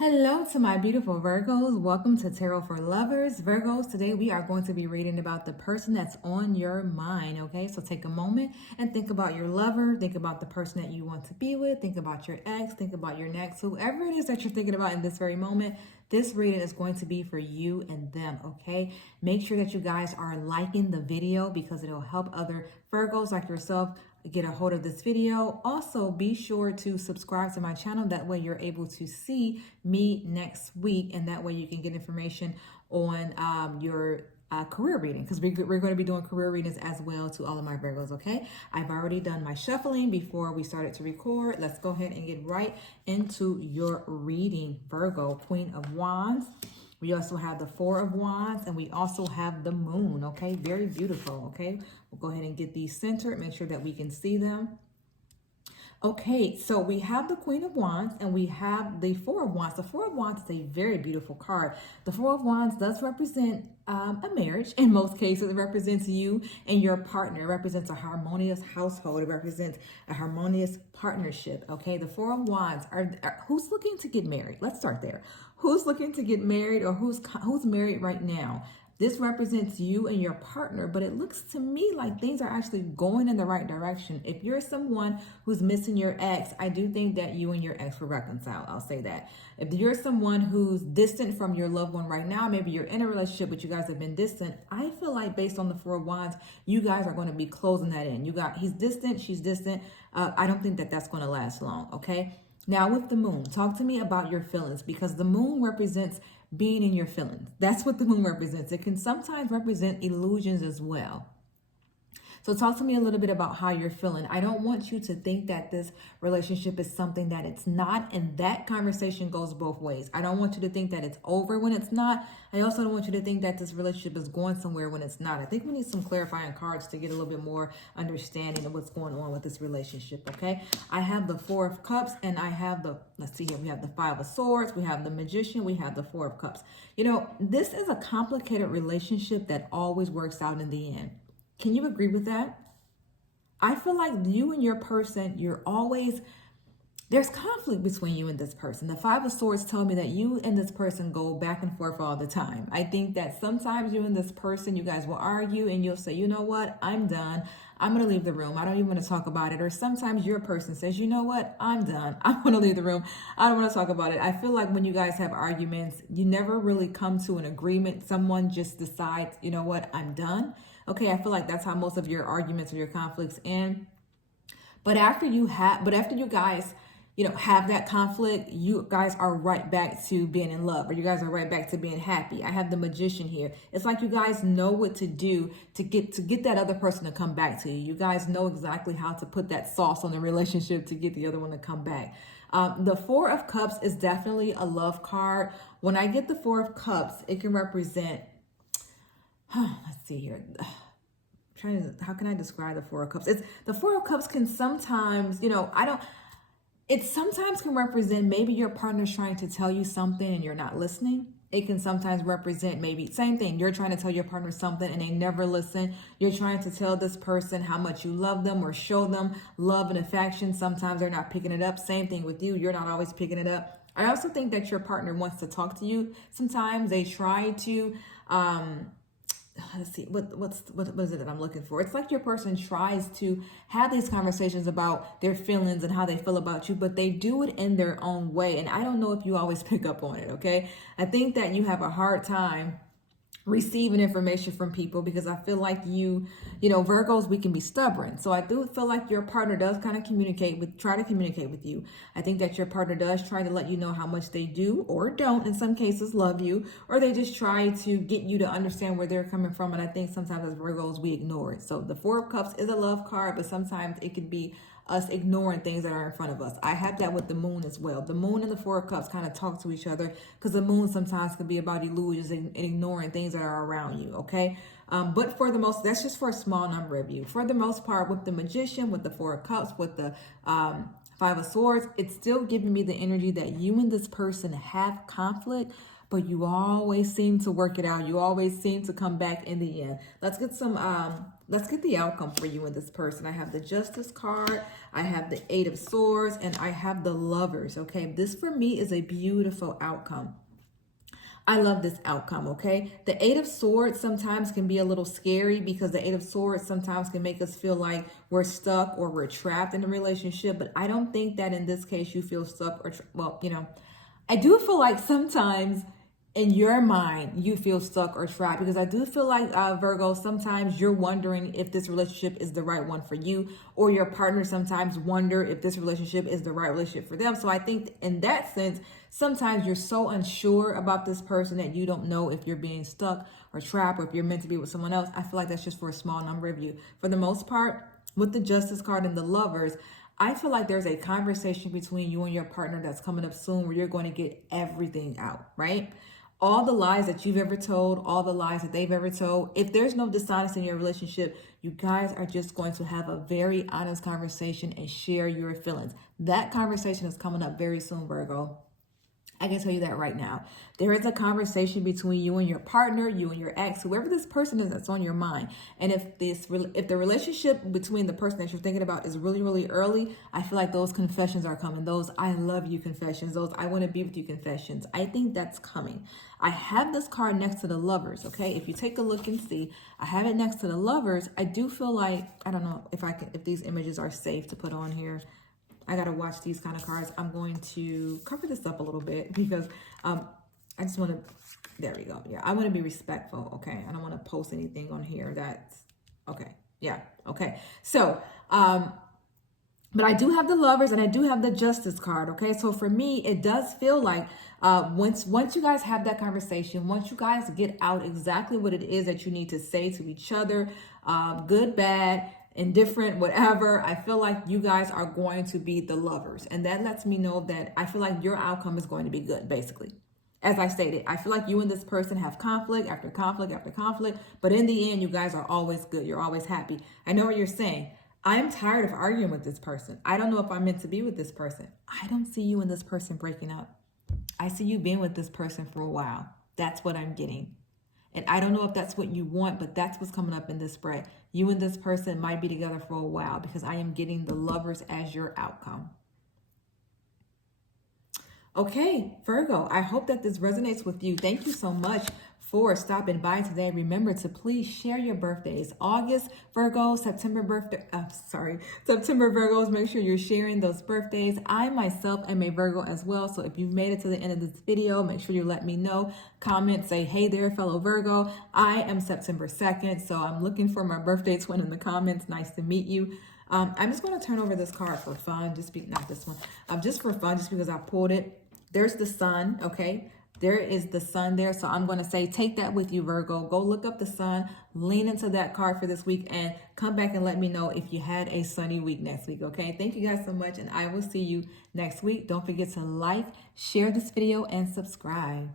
Hello to my beautiful Virgos. Welcome to Tarot for Lovers. Virgos, today we are going to be reading about the person that's on your mind, okay? So take a moment and think about your lover, think about the person that you want to be with, think about your ex, think about your next, whoever it is that you're thinking about in this very moment. This reading is going to be for you and them, okay? Make sure that you guys are liking the video because it'll help other Virgos like yourself get a hold of this video. Also, be sure to subscribe to my channel. That way you're able to see me next week, and that way you can get information on your career reading, because we're going to be doing career readings as well to all of my Virgos, okay? I've already done my shuffling before we started to record. Let's go ahead and get right into your reading, Virgo. Queen of Wands. We also have the Four of Wands, and we also have the Moon, okay? Very beautiful, okay? We'll go ahead and get these centered, make sure that we can see them. Okay, so we have the Queen of Wands and we have the Four of Wands. The Four of Wands is a very beautiful card. The Four of Wands does represent a marriage. In most cases, it represents you and your partner. It represents a harmonious household. It represents a harmonious partnership, okay? The Four of Wands who's looking to get married? Let's start there. Who's looking to get married, or who's married right now? This represents you and your partner, but it looks to me like things are actually going in the right direction. If you're someone who's missing your ex, I do think that you and your ex will reconcile. I'll say that. If you're someone who's distant from your loved one right now, maybe you're in a relationship, but you guys have been distant, I feel like based on the Four of Wands, you guys are going to be closing that in. He's distant, she's distant. I don't think that that's going to last long, okay? Now with the Moon, talk to me about your feelings, because the Moon represents being in your feelings. That's what the Moon represents. It can sometimes represent illusions as well. So talk to me a little bit about how you're feeling. I don't want you to think that this relationship is something that it's not, and that conversation goes both ways. I don't want you to think that it's over when it's not. I also don't want you to think that this relationship is going somewhere when it's not. I think we need some clarifying cards to get a little bit more understanding of what's going on with this relationship, okay? I have the Four of Cups, and I have let's see here, we have the Five of Swords, we have the Magician, we have the Four of Cups. You know, this is a complicated relationship that always works out in the end. Can you agree with that? I feel like you and your person, there's conflict between you and this person. The Five of Swords tell me that you and this person go back and forth all the time. I think that sometimes you and this person, you guys will argue and you'll say, you know what, I'm done. I'm going to leave the room. I don't even want to talk about it. Or sometimes your person says, you know what, I'm done. I'm going to leave the room. I don't want to talk about it. I feel like when you guys have arguments, you never really come to an agreement. Someone just decides, you know what, I'm done. Okay, I feel like that's how most of your arguments or your conflicts end. But after you guys, have that conflict, you guys are right back to being in love, or you guys are right back to being happy. I have the Magician here. It's like you guys know what to do to get that other person to come back to you. You guys know exactly how to put that sauce on the relationship to get the other one to come back. The Four of Cups is definitely a love card. When I get the Four of Cups, it can represent, let's see here. How can I describe the Four of Cups? The Four of Cups can sometimes, it sometimes can represent maybe your partner's trying to tell you something and you're not listening. It can sometimes represent maybe same thing. You're trying to tell your partner something and they never listen. You're trying to tell this person how much you love them or show them love and affection. Sometimes they're not picking it up. Same thing with you. You're not always picking it up. I also think that your partner wants to talk to you. Sometimes they try to, let's see, what is it that I'm looking for? It's like your person tries to have these conversations about their feelings and how they feel about you, but they do it in their own way. And I don't know if you always pick up on it, okay? I think that you have a hard time receiving information from people, because I feel like Virgos, we can be stubborn. So I do feel like your partner does kind of try to communicate with you. I think that your partner does try to let you know how much they do or don't, in some cases, love you, or they just try to get you to understand where they're coming from. And I think sometimes as Virgos, we ignore it. So the Four of Cups is a love card, but sometimes it could be us ignoring things that are in front of us. I have that with the Moon as well. The Moon and the Four of Cups kind of talk to each other, because the Moon sometimes can be about illusions and ignoring things that are around you, okay? But that's just for a small number of you. For the most part, with the Magician, with the Four of Cups, with the Five of Swords, it's still giving me the energy that you and this person have conflict, but you always seem to work it out. You always seem to come back in the end. Let's get some let's get the outcome for you and this person. I have the Justice card, I have the Eight of Swords, and I have the Lovers, okay? This for me is a beautiful outcome. I love this outcome, okay? The Eight of Swords sometimes can be a little scary because the Eight of Swords sometimes can make us feel like we're stuck or we're trapped in a relationship, but I don't think that in this case you feel stuck or, well, you know, I do feel like sometimes in your mind you feel stuck or trapped, because I do feel like Virgo, sometimes you're wondering if this relationship is the right one for you, or your partner sometimes wonder if this relationship is the right relationship for them. So I think in that sense, sometimes you're so unsure about this person that you don't know if you're being stuck or trapped or if you're meant to be with someone else. I feel like that's just for a small number of you. For the most part, with the Justice card and the Lovers, I feel like there's a conversation between you and your partner that's coming up soon where you're going to get everything out, right? All the lies that you've ever told, all the lies that they've ever told. If there's no dishonesty in your relationship, you guys are just going to have a very honest conversation and share your feelings. That conversation is coming up very soon, Virgo. I can tell you that right now. There is a conversation between you and your partner, you and your ex, whoever this person is that's on your mind. And if the relationship between the person that you're thinking about is really, really early, I feel like those confessions are coming. Those I love you confessions, those I want to be with you confessions. I think that's coming. I have this card next to the Lovers, okay? If you take a look and see, I have it next to the Lovers. I do feel like, I don't know if these images are safe to put on here. I got to watch these kind of cards. I'm going to cover this up a little bit because I just want to, there we go. Yeah, I want to be respectful, okay? I don't want to post anything on here that's, okay. Yeah, okay. So, but I do have the Lovers and I do have the Justice card, okay? So for me, it does feel like once you guys have that conversation, once you guys get out exactly what it is that you need to say to each other, good, bad, indifferent, whatever, I feel like you guys are going to be the Lovers. And that lets me know that I feel like your outcome is going to be good, basically. As I stated, I feel like you and this person have conflict after conflict after conflict, but in the end, you guys are always good. You're always happy. I know what you're saying. I'm tired of arguing with this person. I don't know if I'm meant to be with this person. I don't see you and this person breaking up. I see you being with this person for a while. That's what I'm getting. And I don't know if that's what you want, but that's what's coming up in this spread. You and this person might be together for a while because I am getting the Lovers as your outcome. Okay, Virgo, I hope that this resonates with you. Thank you so much for stopping by today. Remember to please share your birthdays. August Virgos, September Virgos. Make sure you're sharing those birthdays. I myself am a Virgo as well. So if you've made it to the end of this video, make sure you let me know. Comment, say, hey there, fellow Virgo. I am September 2nd. So I'm looking for my birthday twin in the comments. Nice to meet you. I'm just going to turn over this card for fun. Not this one. Just for fun, just because I pulled it. There's the sun, okay? There is the sun there. So I'm going to say, take that with you, Virgo. Go look up the sun, lean into that card for this week, and come back and let me know if you had a sunny week next week, okay? Thank you guys so much, and I will see you next week. Don't forget to like, share this video, and subscribe.